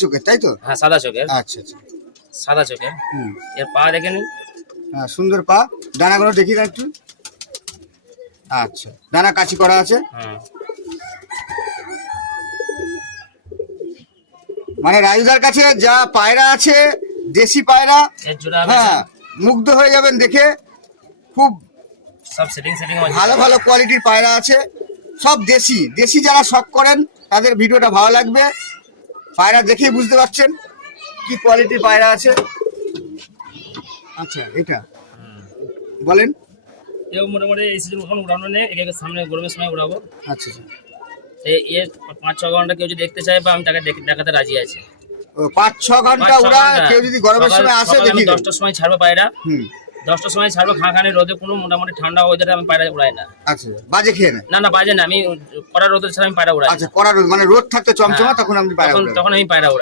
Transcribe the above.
চোখের তাই তো? হ্যাঁ সাদা চোখের। আচ্ছা আচ্ছা। সাদা চোখের। এর পা দেখে নিন। হ্যাঁ সুন্দর পা। ডানাগুলো দেখি না একটু। আচ্ছা, ডানা কাচি করা আছে। মানে রাজুদার কাছে যা পায়রা আছে দেশি পায়রা, হ্যাঁ মুগ্ধ হয়ে যাবেন দেখে। খুব সব সেটিং ভালো ভালো কোয়ালিটির পায়রা আছে, সব দেশি। দেশি যারা শখ করেন তাদের ভিডিওটা ভালো লাগবে। পায়রা দেখেই বুঝতে পারছেন কি কোয়ালিটির পায়রা আছে। আচ্ছা এটা বলেন। এও মোটামুটি এই সিজন এখন উড়ানো নেই, একে সামনে গরমের সময় উড়াবো। আচ্ছা আচ্ছা। এর ৫-৬ ঘন্টা কেউ যদি দেখতে চায় বা আমি তাকে দেখাতে রাজি আছি। ও ৫-৬ ঘন্টা উড়া কেউ যদি গরমের সময় আসে দেখি। 10টার সময় ছাড়বো পায়রা। 10টার সময় ছাড়বো, খাঁখানে রোদে কোনো মোটামুটি ঠান্ডা ওয়েদারে আমি পায়রা উড়াই না। আচ্ছা বাজে খেয়ে না? না বাজে না, আমি কড়া রোদের ছাড়া আমি পায়রা উড়াই। আচ্ছা কড়া রোদ মানে রোদ থাকতে চমচমা তখন আপনি পায়রা উড়ান। তখন আমি পায়রা উড়াই।